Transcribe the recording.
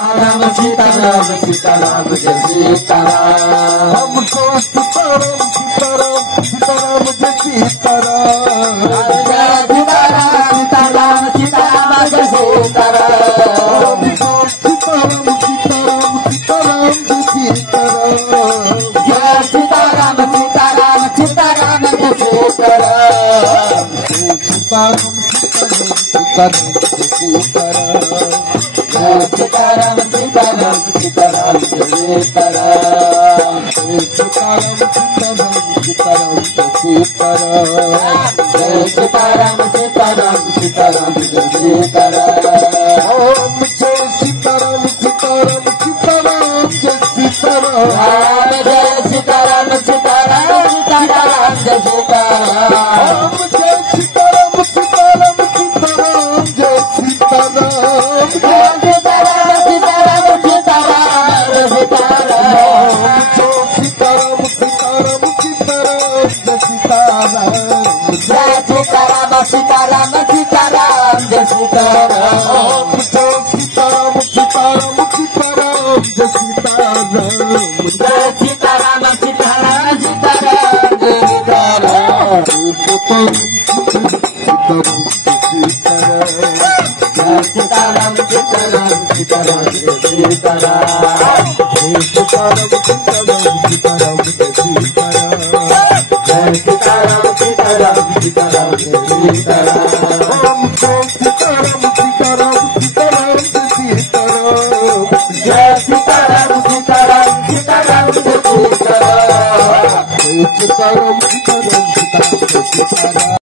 राम सीताराम सीताराम जय सीताराम। हमको सीताराम सीताराम सीताराम जय सीताराम। जय सीताराम सीताराम सीताराम जय सीताराम। हमको सीताराम सीताराम सीताराम जय सीताराम। जय सीताराम सीताराम सीताराम जय सीताराम। सीताराम सीताराम सीताराम जय सीताराम। जय सीताराम सीताराम सीताराम जय सीताराम। सीताराम सीताराम सीताराम जय सीताराम। जय सीताराम सीताराम सीताराम जय सीताराम। ओम जय सीताराम सीताराम सीताराम जय सीताराम। राम जय सीताराम सीताराम सीताराम जय सीताराम। ओम जय सीताराम सीताराम सीताराम जय सीताराम। जय सीताराम सीताराम सीताराम जय सीताराम। सीताराम सीताराम सीताराम जय सीताराम। जय सीताराम सीताराम सीताराम जय सीताराम। सीताराम सीताराम सीताराम जय सीताराम। जय सीताराम सीताराम सीताराम जय सीताराम। जय सीताराम सीताराम सीताराम जय सीताराम। सीताराम सीताराम सीताराम जय सीताराम। जय सीताराम सीताराम सीताराम जय सीताराम।